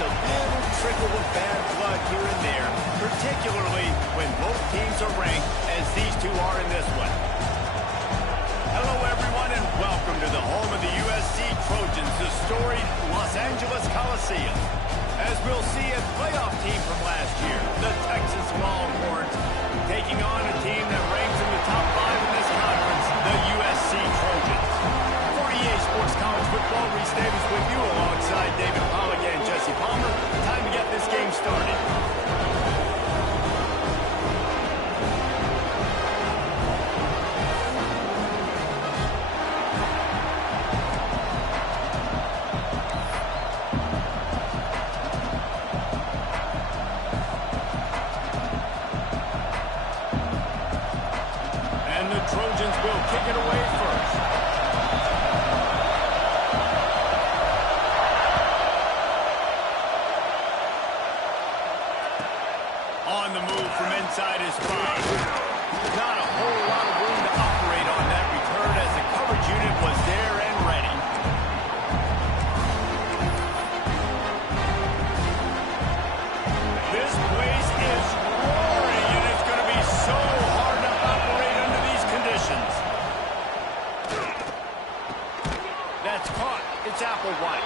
a little trickle of bad blood here and there, particularly when both teams are ranked as these two are in this one. Hello, everyone, and welcome to the home of the USC Trojans, the storied Los Angeles Coliseum. As we'll see, a playoff team from last year, the Texas Longhorns, taking on a team that ranks in the top 5 in this conference, the USC Trojans. For EA Sports College Football, Reese Davis with you alongside David Pollack and Jesse Palmer. Time to get this game started. Trojans will kick it away first. On the move from inside his 5. Not a whole lot of room to operate on that return as the coverage unit was there and ready. This place is roaring, and it's going to be so hard to operate under these conditions. That's caught. It's Applewhite.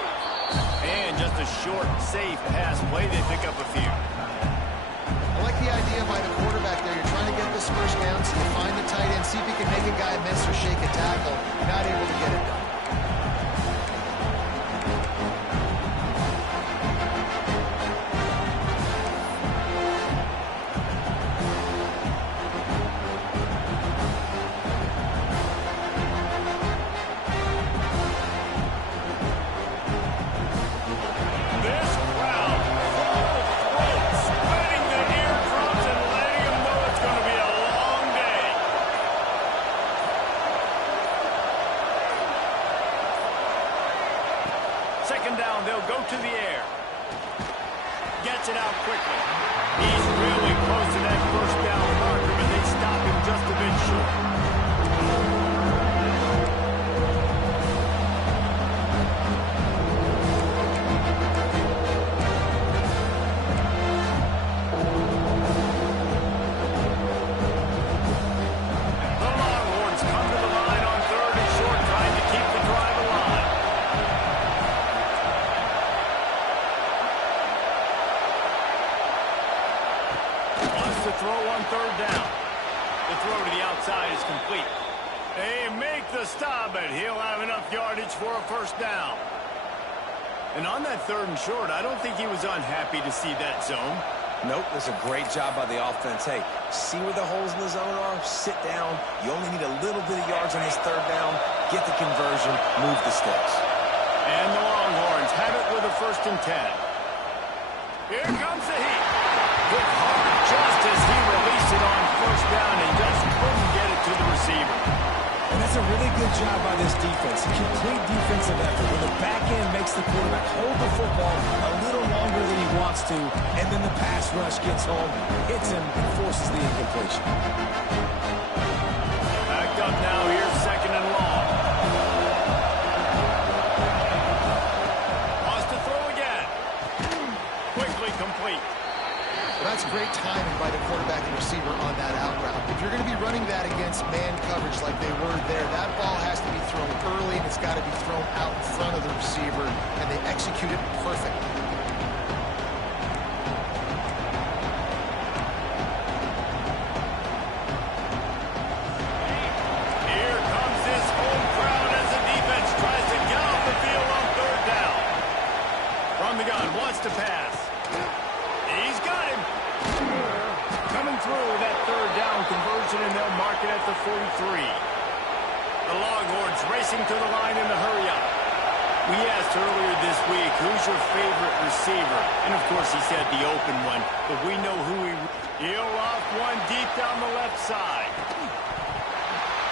And just a short, safe pass play. They pick up a few. I like the idea by the quarterback there. You're trying to get this first down, so you find the tight end, see if you can make a guy miss or shake a tackle. Not able to get it done. Second down, they'll go to the air. Gets it out quickly. He's really close to that first down marker, but they stop him just a bit short. The Longhorns come to the line on 3rd and short, trying to keep the drive alive. To throw on 3rd down. The throw to the outside is complete. They make the stop, but he'll have enough yardage for a first down. And on that 3rd and short, I don't think he was unhappy to see that zone. Nope, it's a great job by the offense. Hey, see where the holes in the zone are? Sit down. You only need a little bit of yards on this 3rd down. Get the conversion, move the sticks. And the Longhorns have it with a 1st and 10. Here comes the heat. Hit hard just as he released it on 1st down and just couldn't get it to the receiver. And that's a really good job by this defense. Complete defensive effort where the back end makes the quarterback hold the football a little longer than he wants to, and then the pass rush gets home, hits him, and forces the incompletion. Backed up now, here's 2nd and long. Wants to throw again. Quickly complete. That's great timing by the quarterback and receiver on that out route. If you're going to be running that against man coverage like they were there, that ball has to be thrown early, and it's got to be thrown out in front of the receiver, and they execute it perfectly. Here comes this home crowd as the defense tries to get off the field on 3rd down. From the gun, wants to pass. He's got him. Coming through that 3rd down conversion, and they'll mark it at the 43. The Longhorns racing to the line in the hurry-up. We asked earlier this week, who's your favorite receiver? And, of course, he said the open one, but we know who he'll off one deep down the left side.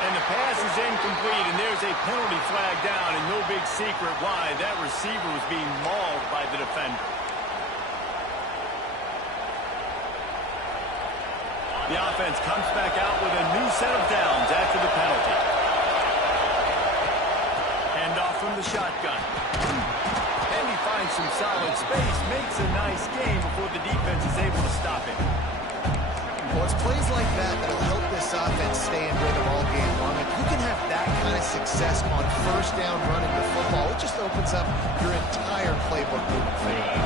And the pass is incomplete, and there's a penalty flag down, and no big secret why. That receiver was being mauled by the defender. The offense comes back out with a new set of downs after the penalty. Hand off from the shotgun. and he finds some solid space, makes a nice game before the defense is able to stop him. Well, it's plays like that that'll help this offense stay in rhythm all game long. If you can have that kind of success on first down running the football, it just opens up your entire playbook moving forward.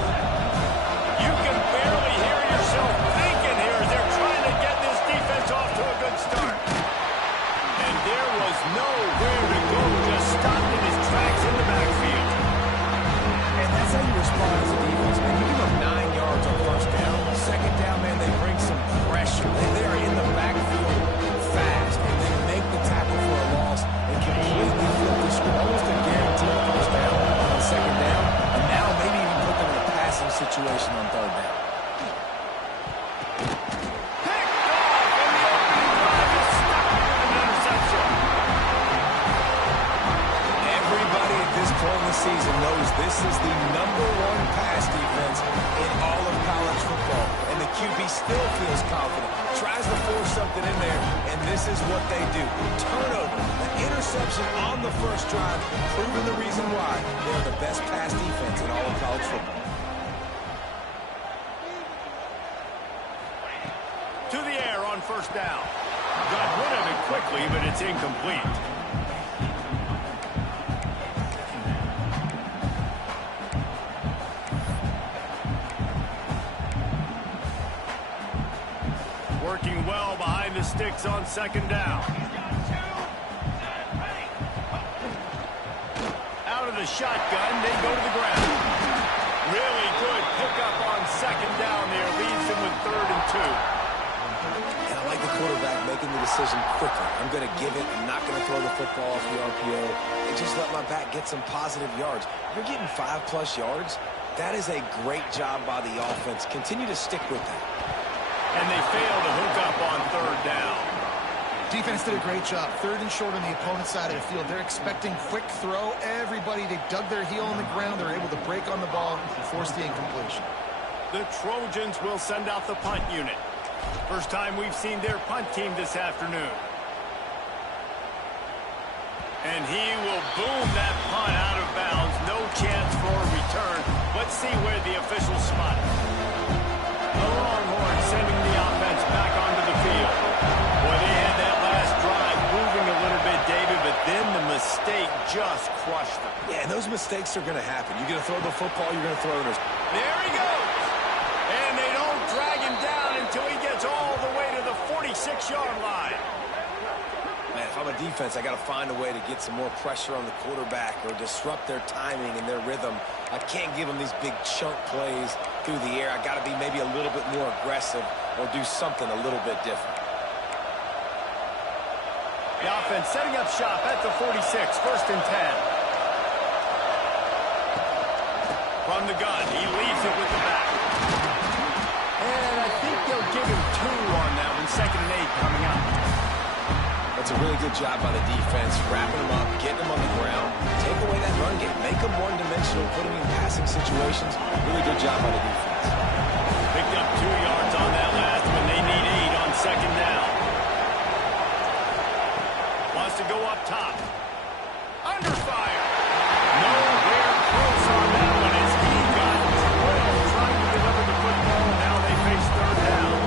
You can barely hear yourself thinking here as they're trying to get this defense off to a good start. And there was nowhere to go, just stopped in his tracks in the backfield. And that's how you respond as a defense, man. You give them 9 yards on first down. Second down, man, they bring some pressure. They are in the backfield fast, and they make the tackle for a loss and completely flip the score. Almost a guaranteed first down on second down, and now maybe even put them in a passing situation on third down. Season knows this is the #1 pass defense in all of college football, and the QB still feels confident, tries to force something in there, and this is what they do. Turnover, an interception on the first drive, proving the reason why they are the best pass defense in all of college football. To the air on first down. Got rid of it quickly, but it's incomplete. Working well behind the sticks on second down. Out of the shotgun, they go to the ground. Really good pickup on second down there. Leaves them with 3rd and 2. And I like the quarterback making the decision quickly. I'm going to give it. I'm not going to throw the football off the RPO. And just let my back get some positive yards. You're getting 5+ yards. That is a great job by the offense. Continue to stick with that. And they fail to hook up on 3rd down. Defense did a great job. 3rd and short on the opponent's side of the field. They're expecting quick throw. Everybody, they dug their heel on the ground. They're able to break on the ball and force the incompletion. The Trojans will send out the punt unit. First time we've seen their punt team this afternoon. And he will boom that punt out of bounds. No chance for a return. Let's see where the officials spot it. The Longhorns sending the offense back onto the field. Boy, they had that last drive moving a little bit, David, but then the mistake just crushed them. Yeah, and those mistakes are going to happen. You're going to throw the football, you're going to throw it. There he goes. And they don't drag him down until he gets all the way to the 46-yard line. Man, if I'm a defense, I got to find a way to get some more pressure on the quarterback or disrupt their timing and their rhythm. I can't give them these big chunk plays through the air. I got to be maybe a little bit more aggressive or do something a little bit different. The offense setting up shop at the 46, 1st and 10. From the gun, he leaves it with the back. And I think they'll give him 2 on that one, 2nd and 8 coming up. That's a really good job by the defense, wrapping them up, getting them on the ground, take away that run game, make them one-dimensional, put them in passing situations. Really good job by the defense. Picked up 2 yards on that last one. They need 8 on second down. Wants to go up top. Under fire. Nowhere close on that one as he got 12 trying to deliver the football. Now they face 3rd down.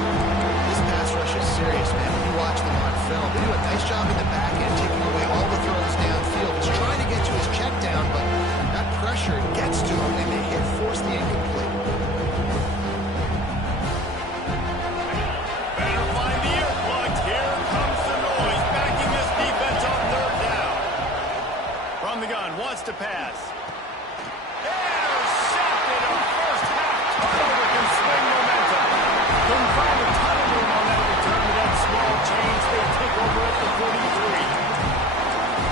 This pass rush is serious, man. When you watch them on film, they do a nice job in the back end, taking away all the throws downfield. He's trying to get to his check down, but that pressure gets to him, and they hit force the incomplete. Better find the earplugs. Here comes the noise, backing this defense on 3rd down. From the gun, wants to pass. Intercepted. A first-half turnover can swing momentum. Couldn't find a ton of room on that return to that small change. They take over at the 43.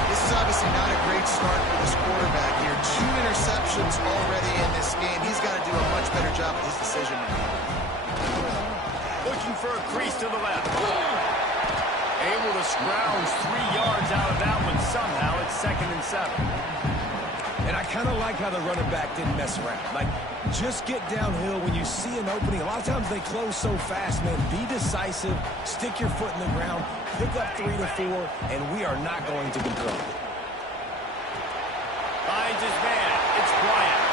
This is obviously not a great start for this quarterback here. 2 interceptions already in this game. He's got to do a much better job with his decision-making. Looking for a crease to the left. Able to scrounge 3 yards out of that one somehow. It's 2nd and 7. And I kind of like how the running back didn't mess around. Like, just get downhill when you see an opening. A lot of times they close so fast, man. Be decisive, stick your foot in the ground, pick up 3 to 4, and we are not going to complain. Finds his man. It's Bryant.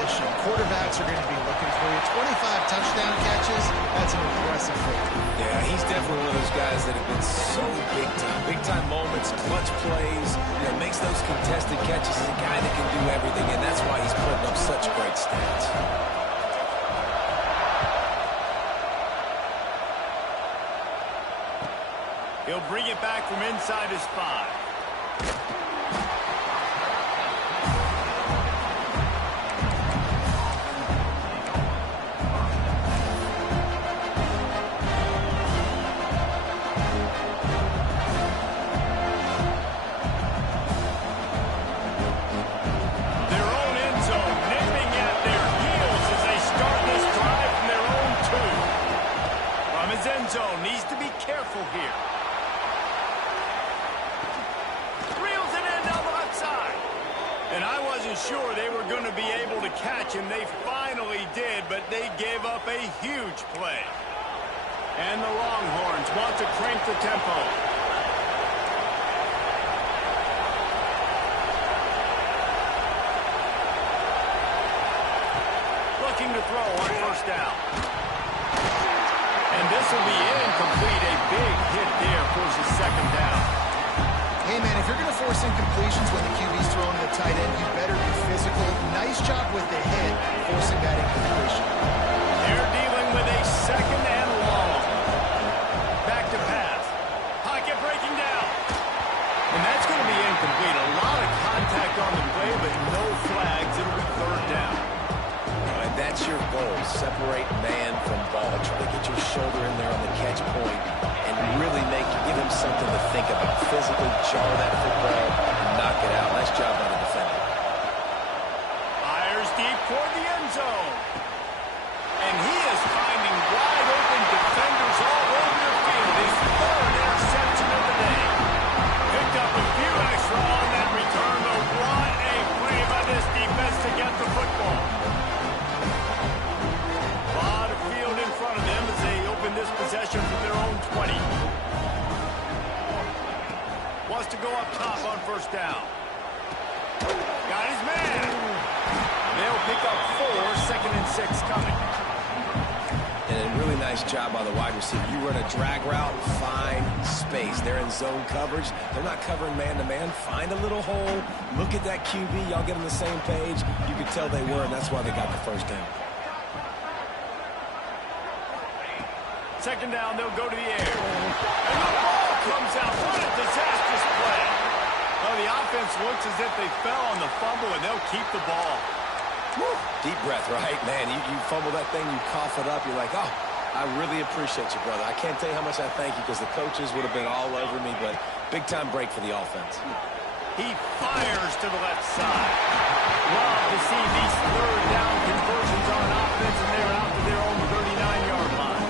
position. Quarterbacks are going to be looking for you. 25 touchdown catches, that's an impressive feat. Yeah, he's definitely one of those guys that have been so big time. Big time moments, clutch plays, makes those contested catches. He's a guy that can do everything, and that's why he's putting up such great stats. He'll bring it back from inside his 5. Zone needs to be careful here. Reels it in down the left side. And I wasn't sure they were going to be able to catch him. They finally did, but they gave up a huge play. And the Longhorns want to crank the tempo. Looking to throw on first down. And this will be incomplete. A big hit there forces second down. Hey, man, if you're going to force incompletions when the QB's throwing to the tight end, you better be physical. Nice job with the hit, forcing that incompletion. They're dealing with a second and long. Back to pass. Pocket breaking down. And that's going to be incomplete. A lot of contact on the play, but no flags. It'll be third down. And that's your goal. Separate man from ball. Try to get your shoulder in there on the catch point and really give him something to think about. Physically jar that football and knock it out. Nice job by the defender. Fires deep toward the end zone. And he is finding wide open defenders all over the field. His third interception of the day. Picked up a few extra on that return, but what a play by this defense to get the football. In front of them as they open this possession from their own 20. Wants to go up top on first down. Got his man. They'll pick up 4, second and 6 coming. And a really nice job by the wide receiver. You run a drag route, find space. They're in zone coverage. They're not covering man-to-man. Find a little hole. Look at that QB. Y'all get on the same page. You could tell they were, and that's why they got the first down. Second down, they'll go to the air. And the ball comes out. What a disastrous play. Well, the offense looks as if they fell on the fumble, and they'll keep the ball. Woo. Deep breath, right? Man, you fumble that thing, you cough it up. You're like, oh, I really appreciate you, brother. I can't tell you how much I thank you because the coaches would have been all over me, but big-time break for the offense. He fires to the left side. Love to see these third down conversions on offense, and they're out to their own 39-yard line.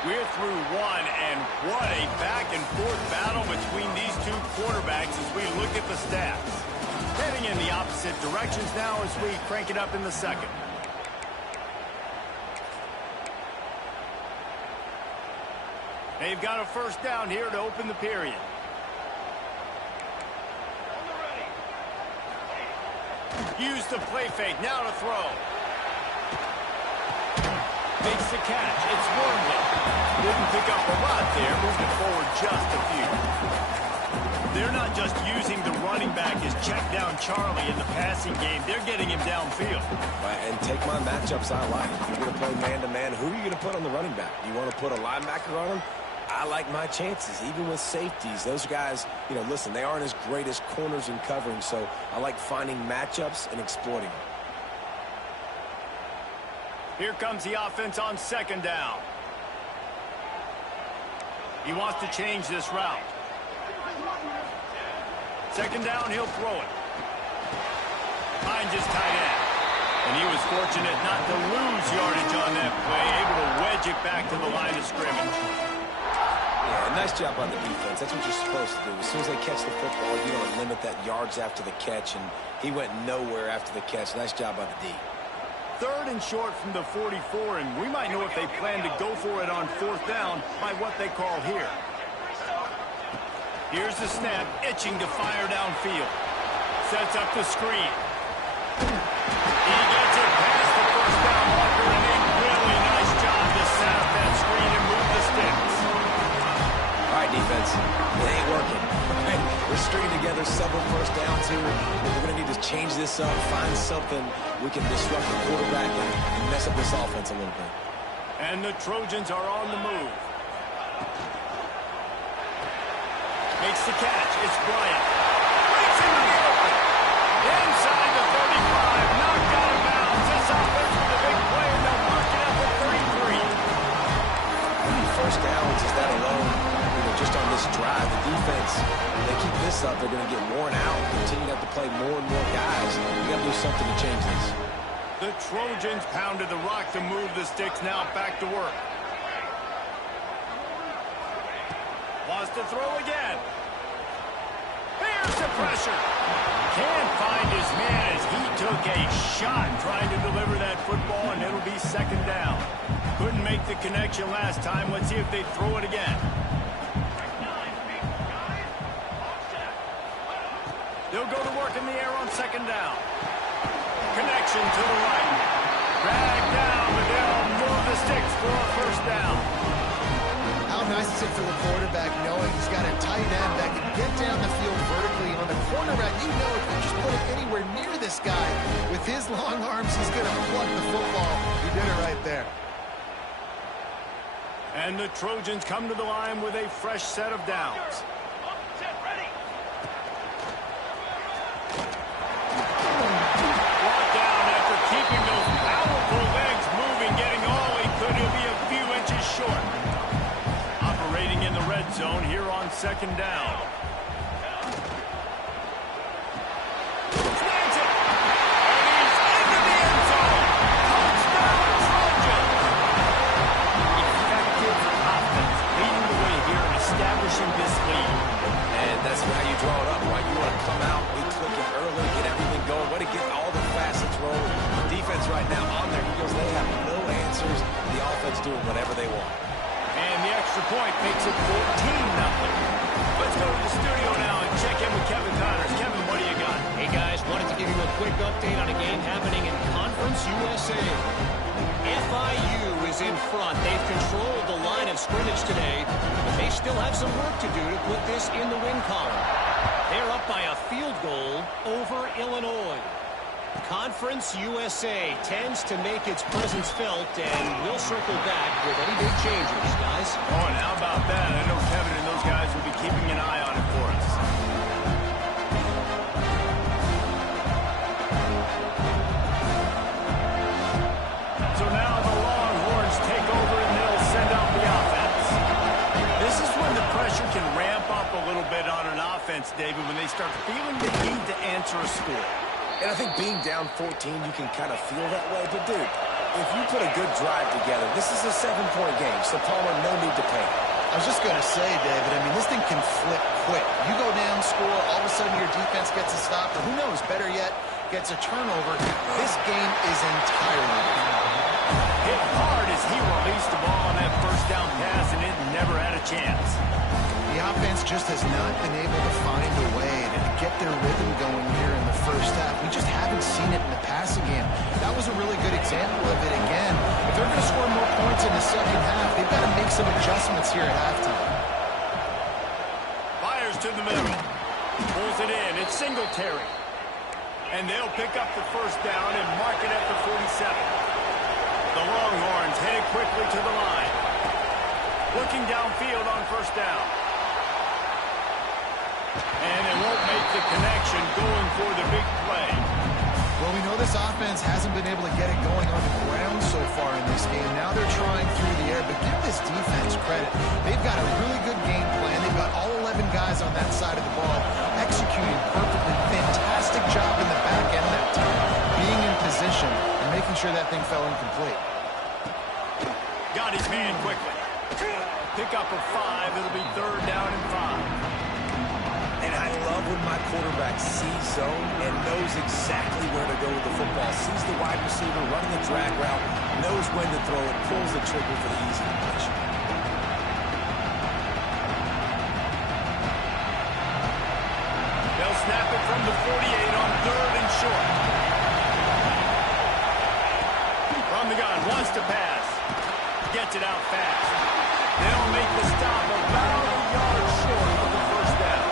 We're through one, and what a back-and-forth battle between these two quarterbacks as we look at the stats. Heading in the opposite directions now as we crank it up in the second. They've got a first down here to open the period. Use the play fake, now to throw. Makes the catch. It's Wormley. Didn't pick up a lot there. Moved it forward just a few. They're not just using the running back as check down Charlie in the passing game. They're getting him downfield. And take my matchups I like. If you're going to play man-to-man, who are you going to put on the running back? You want to put a linebacker on him? I like my chances, even with safeties. Those guys, listen, they aren't as great as corners in covering, so I like finding matchups and exploiting them. Here comes the offense on second down. He wants to change this route. Second down, he'll throw it. Finds his tight end. And he was fortunate not to lose yardage on that play, able to wedge it back to the line of scrimmage. Yeah, nice job on the defense. That's what you're supposed to do. As soon as they catch the football, you don't limit that yards after the catch, and he went nowhere after the catch. Nice job by the D. Third and short from the 44, and we might know if they plan to go for it on fourth down by what they call here. Here's the snap, itching to fire downfield. Sets up the screen. He gets it past the first down marker, and a really nice job to set up that screen and move the sticks. All right, defense, it ain't working. Right? We're stringing together several first downs here. We're going to need to change this up, find something we can disrupt the quarterback and mess up this offense a little bit. And the Trojans are on the move. Makes the catch. It's Bryant. Breaks into the open. Inside the 35. Knocked out of bounds. This offense with a big play, and they'll mark it up at 33. First downs is that alone. Just on this drive, the defense, if they keep this up, they're going to get worn out, continue to have to play more and more guys. You got to do something to change this. The Trojans pounded the rock to move the sticks. Now back to work. Wants to throw again. Here's the pressure. Can't find his man as he took a shot trying to deliver that football, and it'll be second down. Couldn't make the connection last time. Let's see if they throw it again. They'll go to work in the air on second down. Connection to the right. Dragged down, but they'll move the sticks for a first down. How nice is it for the quarterback knowing he's got a tight end that can get down the field vertically. On the cornerback, you know if you just put it anywhere near this guy, with his long arms, he's going to pluck the football. He did it right there. And the Trojans come to the line with a fresh set of downs. Brought down after keeping those powerful legs moving, getting all he could. He'll be a few inches short. Operating in the red zone here on second down. Snags it. And he's into the end zone. Touchdown, Trojans. Effective offense, leading the way here and establishing this lead. And that's how you draw it up, right? You want to come out, be clicking early, get everything going, want to get all the facets rolling. The defense right now on their heels, they have no answers. The offense doing whatever they want. And the extra point makes it 14-0. Let's go to the studio now and check in with Kevin Connors. Kevin, what do you got? Hey, guys, wanted to give you a quick update on a game happening in Conference USA. FIU is in front. They've controlled the line of scrimmage today, but they still have some work to do to put this in the win column. They're up by a field goal over Illinois. Conference USA tends to make its presence felt, and we'll circle back with any big changes, guys. Oh, and how about that? I know Kevin and those guys will be keeping an eye on it for us. So now the Longhorns take over, and they'll send out the offense. This is when the pressure can ramp up a little bit on an offense, David, when they start feeling the need to answer a score. And I think being down 14, you can kind of feel that way. But, dude, if you put a good drive together, this is a 7-point game. So, Palmer, no need to panic. I was just going to say, David, I mean, this thing can flip quick. You go down, score, all of a sudden your defense gets a stop, or who knows, better yet, gets a turnover. This game is entirely different. Hit hard as he released the ball on that first down pass, and it never had a chance. The offense just has not been able to find a way to get their rhythm going here in the first half. We just haven't seen it in the passing game. That was a really good example of it again. If they're going to score more points in the second half, they've got to make some adjustments here at halftime. Fires to the middle. Pulls it in. It's Singletary. And they'll pick up the first down and mark it at the 47. The Longhorns headed quickly to the line. Looking downfield on first down. And it won't make the connection, going for the big play. Well, we know this offense hasn't been able to get it going on the ground so far in this game. Now they're trying through the air, but give this defense credit. They've got a really good game plan. They've got all 11 guys on that side of the ball executing perfectly. Fantastic job in the back end that time, being in position and making sure that thing fell incomplete. Got his man quickly. Pick up of 5. It'll be third down and 5. And I love when my quarterback sees zone and knows exactly where to go with the football. Sees the wide receiver running the drag route, knows when to throw it, pulls the trigger for the easy completion. snap it from the 48 on 3rd and short. From the gun, wants to pass. Gets it out fast. They'll make the stop about a yard short of the first down.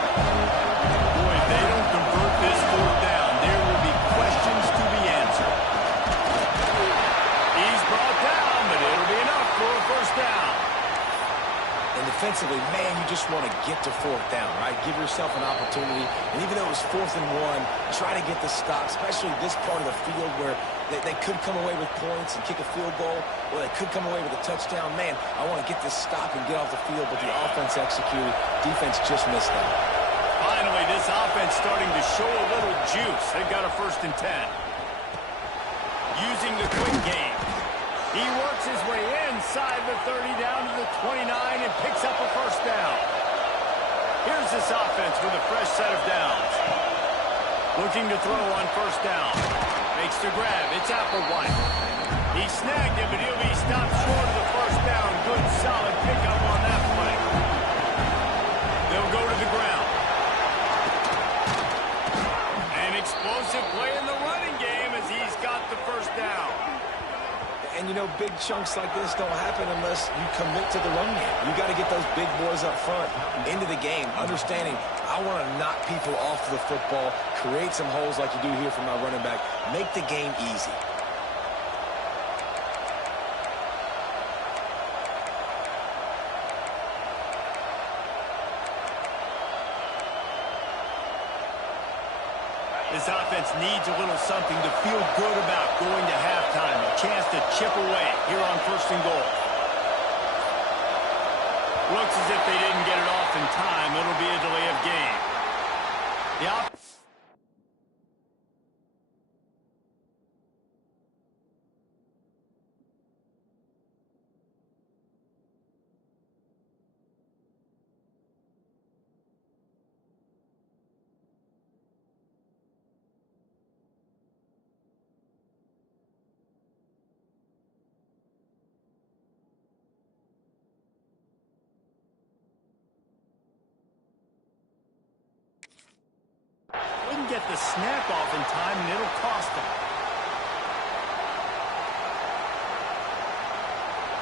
Boy, if they don't convert this 4th down, there will be questions to be answered. He's brought down, but it'll be enough for a first down. And defensively, man, you just want to get to 4th down, right? Give yourself an opportunity. And even though it was 4th and 1, try to get the stop, especially this part of the field where they could come away with points and kick a field goal, or they could come away with a touchdown. Man, I want to get this stop and get off the field, but the offense executed. Defense just missed out. Finally, this offense starting to show a little juice. They've got a 1st and 10. Using the quick game. He works his way inside the 30 down to the 29 and picks up a first down. Here's this offense with a fresh set of downs. Looking to throw on first down. Makes the grab. It's Applewhite. He snagged it, but he'll be stopped short of the first down. Good, solid pickup on that play. They'll go to the ground. An explosive play in the running game as he's got the first down. And, you know, big chunks like this don't happen unless you commit to the run game. You got to get those big boys up front into the game, understanding I want to knock people off the football, create some holes like you do here for my running back, make the game easy. This offense needs a little something to feel good about going to halftime. A chance to chip away here on 1st and goal. Looks as if they didn't get it off in time. It'll be a delay of game. Get the snap off in time, and it'll cost them.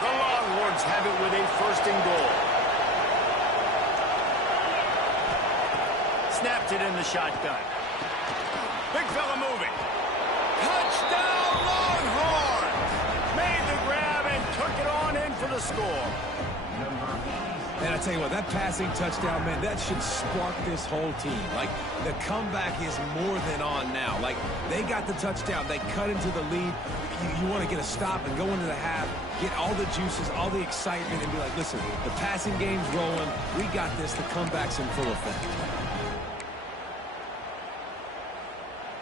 The Longhorns have it with a 1st and goal. Snapped it in the shotgun. Big fella moving. Touchdown, Longhorns! Made the grab and took it on in for the score. And I tell you what, that passing touchdown, man, that should spark this whole team. Like, the comeback is more than on now. Like, they got the touchdown. They cut into the lead. You want to get a stop and go into the half, get all the juices, all the excitement, and be like, listen, the passing game's rolling. We got this. The comeback's in full effect.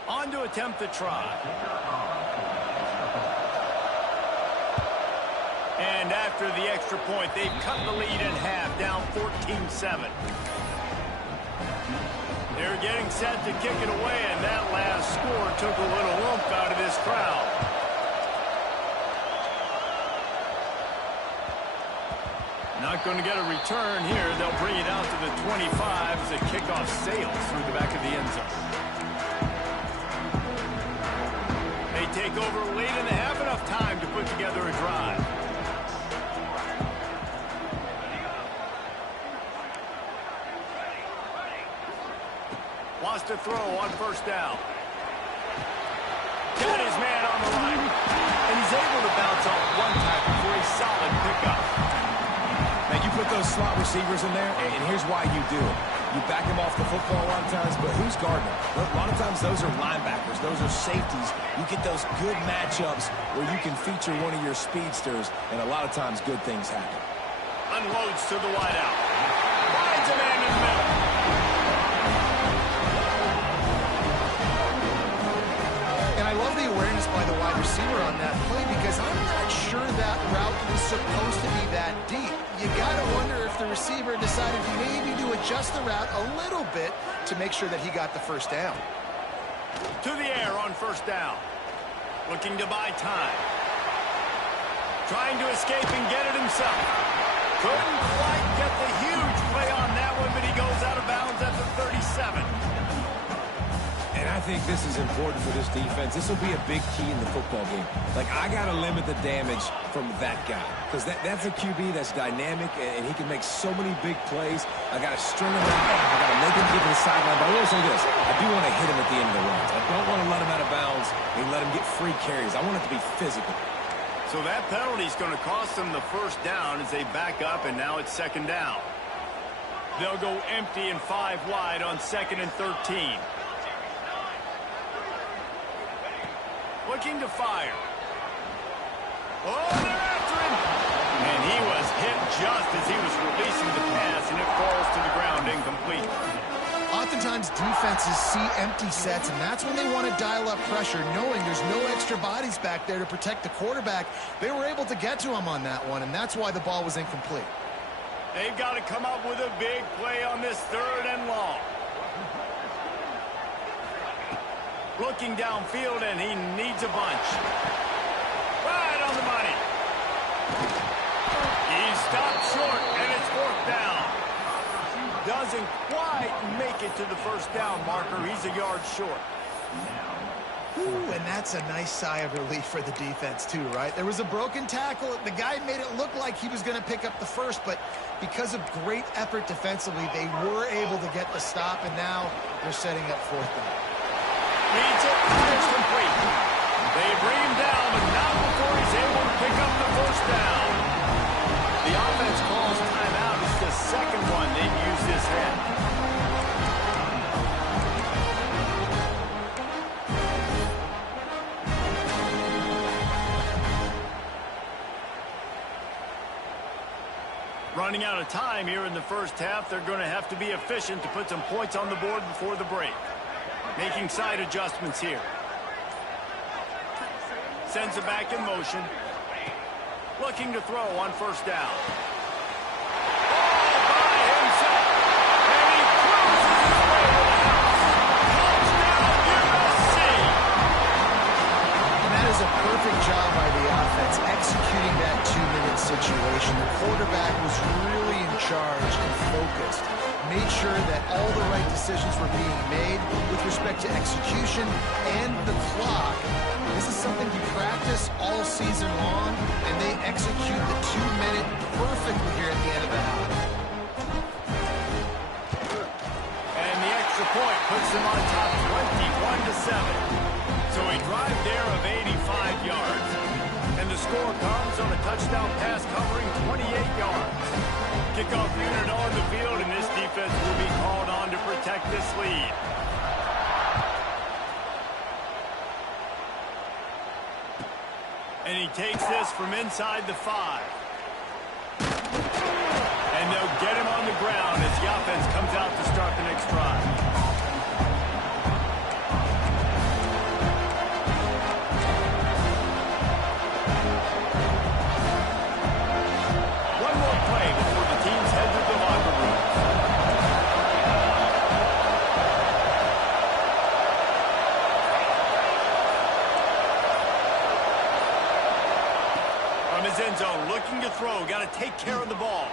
On to attempt the try. And after the extra point, they've cut the lead in half, down 14-7. They're getting set to kick it away, and that last score took a little oomph out of this crowd. Not going to get a return here. They'll bring it out to the 25 as the kickoff sails through the back of the end zone. They take over late in the half, enough time to put together a drive. Wants to throw on first down. Got his man on the line. And he's able to bounce off one tackle for a solid pickup. Man, you put those slot receivers in there, and here's why you do it. You back them off the football a lot of times, but who's guarding them? A lot of times those are linebackers. Those are safeties. You get those good matchups where you can feature one of your speedsters, and a lot of times good things happen. Unloads to the wideout. Finds a man in the middle. And I love the awareness by the wide receiver on that play because I'm not sure that route was supposed to be that deep. You got to wonder if the receiver decided maybe to adjust the route a little bit to make sure that he got the first down. To the air on first down. Looking to buy time. Trying to escape and get it himself. Couldn't quite get the huge play on that one, but he goes out of bounds at the 37. think this is important for this defense. This will be a big key in the football game. Like, I got to limit the damage from that guy because that's a QB that's dynamic, and he can make so many big plays. I got to string him out. I got to make him get to the sideline. But I will say this. I do want to hit him at the end of the runs. I don't want to let him out of bounds and let him get free carries. I want it to be physical. So that penalty is going to cost them the first down as they back up, and now it's second down. They'll go empty and 5 wide on 2nd and 13. Looking to fire. Oh, they're after him! And he was hit just as he was releasing the pass, and it falls to the ground incomplete. Oftentimes, defenses see empty sets, and that's when they want to dial up pressure, knowing there's no extra bodies back there to protect the quarterback. They were able to get to him on that one, and that's why the ball was incomplete. They've got to come up with a big play on this 3rd and long. Looking downfield, and he needs a bunch. Right on the money. He stopped short, and it's 4th down. Doesn't quite make it to the first down marker. He's a yard short. Ooh, and that's a nice sigh of relief for the defense, too, right? There was a broken tackle. The guy made it look like he was going to pick up the first, but because of great effort defensively, they were able to get the stop, and now they're setting up 4th down. Reads it, it's complete. They bring him down, but not before he's able to pick up the first down. The offense calls timeout. It's the second one they've used this half. Running out of time here in the first half, they're going to have to be efficient to put some points on the board before the break. Making side adjustments here. Sends it back in motion. Looking to throw on first down. All by himself. And he closes his way to the house. Touchdown, USC! And that is a perfect job by the offense, executing that 2-minute situation. The quarterback was really in charge and focused. Made sure that all the right decisions were being made with respect to execution and the clock. This is something you practice all season long, and they execute the 2-minute perfectly here at the end of the half. And the extra point puts them on top 21-7. So a drive there of 85 yards. And the score comes on a touchdown pass covering 28 yards. Kickoff unit on the field, and this defense will be called on to protect this lead. And he takes this from inside the 5. And they'll get him on the ground as the offense comes out to start the next drive. End zone, looking to throw, got to take care of the ball.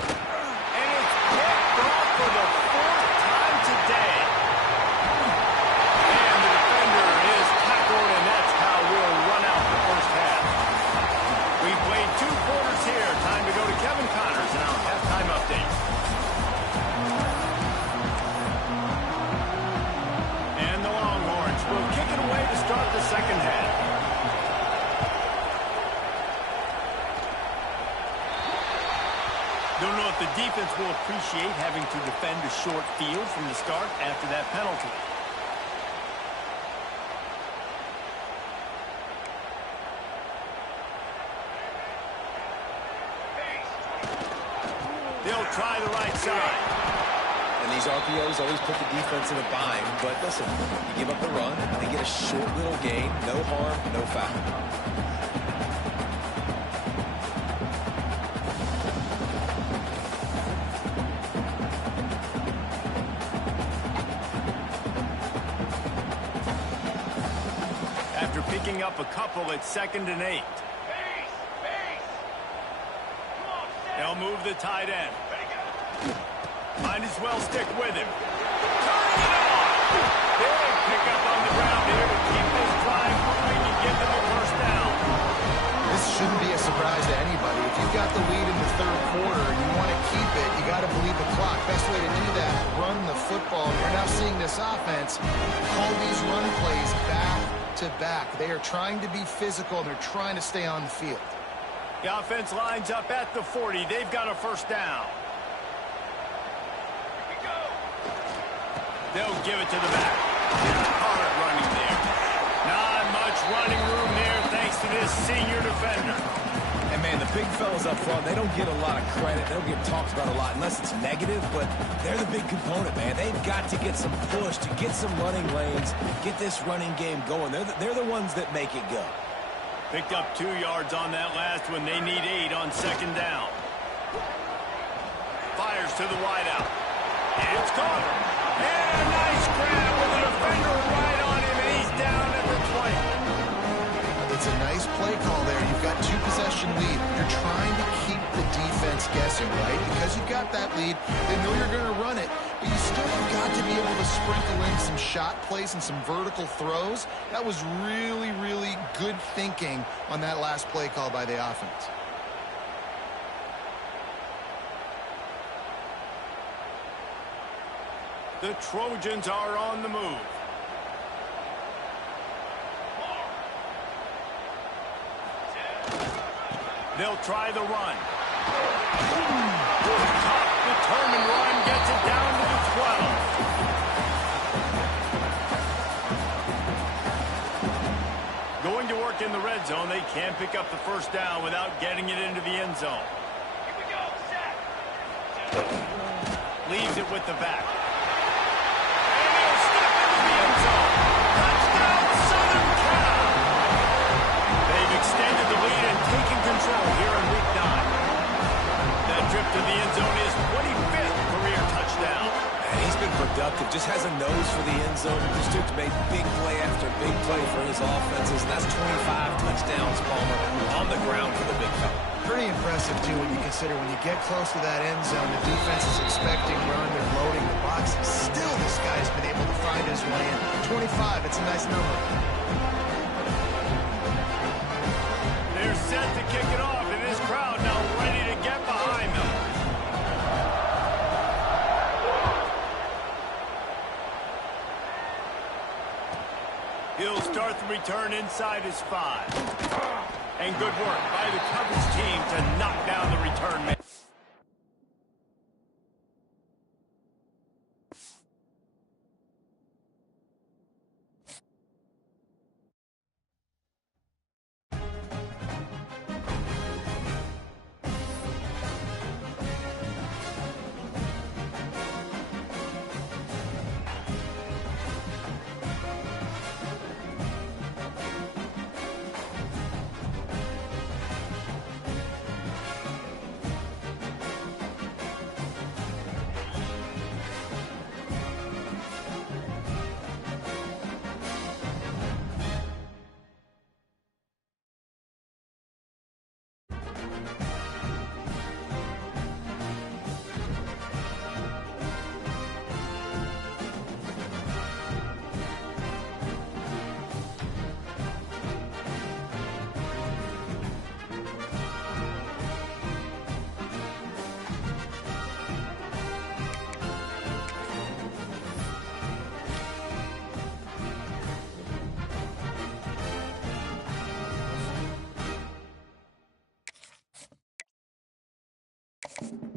And it's picked off for the 4th time today. And the defender is tackled, and that's how we'll run out the first half. We've played 2 quarters here. Time to go to Kevin Connors in our halftime update. And the Longhorns will kick it away to start the second half. Don't know if the defense will appreciate having to defend a short field from the start after that penalty. They'll try the right side. And these RPOs always put the defense in a bind. But listen, you give up the run, they get a short little gain, no harm, no foul. Picking up a couple at 2nd and 8. They'll move the tight end. Might as well stick with him. Turning it on. Big pickup on the ground here to keep this drive moving and give them a first down. This shouldn't be a surprise to anybody. If you've got the lead in the third quarter and you want to keep it, you got to believe the clock. Best way to do that, run the football. You're now seeing this offense call these run plays back to back. They are trying to be physical, and they're trying to stay on the field. The offense lines up at the 40. They've got a first down. They'll give it to the back. Hard running there. Not much running room there thanks to this senior defender. And, man, the big fellas up front, they don't get a lot of credit. They don't get talked about a lot unless it's negative, but they're the big component, man. They've got to get some push, to get some running lanes, get this running game going. They're the ones that make it go. Picked up 2 yards on that last one. They need 8 on second down. Fires to the wideout. It's caught. And a nice grab with a defender right on him, and he's down at the 20. It's a nice play call there. You've got 2-possession lead. You're trying to keep the defense guessing, right? Because you've got that lead, they know you're going to run it, but you still have got to be able to sprinkle in some shot plays and some vertical throws. That was really, really good thinking on that last play call by the offense. The Trojans are on the move. They'll try the run. Tough, determined run gets it down to the 12. Going to work in the red zone, they can pick up the first down without getting it into the end zone. Here we go, set. Leaves it with the back. Extended the lead and taken control here in week 9. That trip to the end zone is 25th career touchdown. And he's been productive, just has a nose for the end zone. This dude's made big play after big play for his offenses, and that's 25 touchdowns, Palmer, on the ground for the big fella. Pretty impressive, too, when you consider when you get close to that end zone, the defense is expecting run, they're loading the box. Still, this guy's been able to find his way in. 25, it's a nice number. They're set to kick it off, and this crowd now ready to get behind them. He'll start the return inside his 5. And good work by the coverage team to knock down the return man. You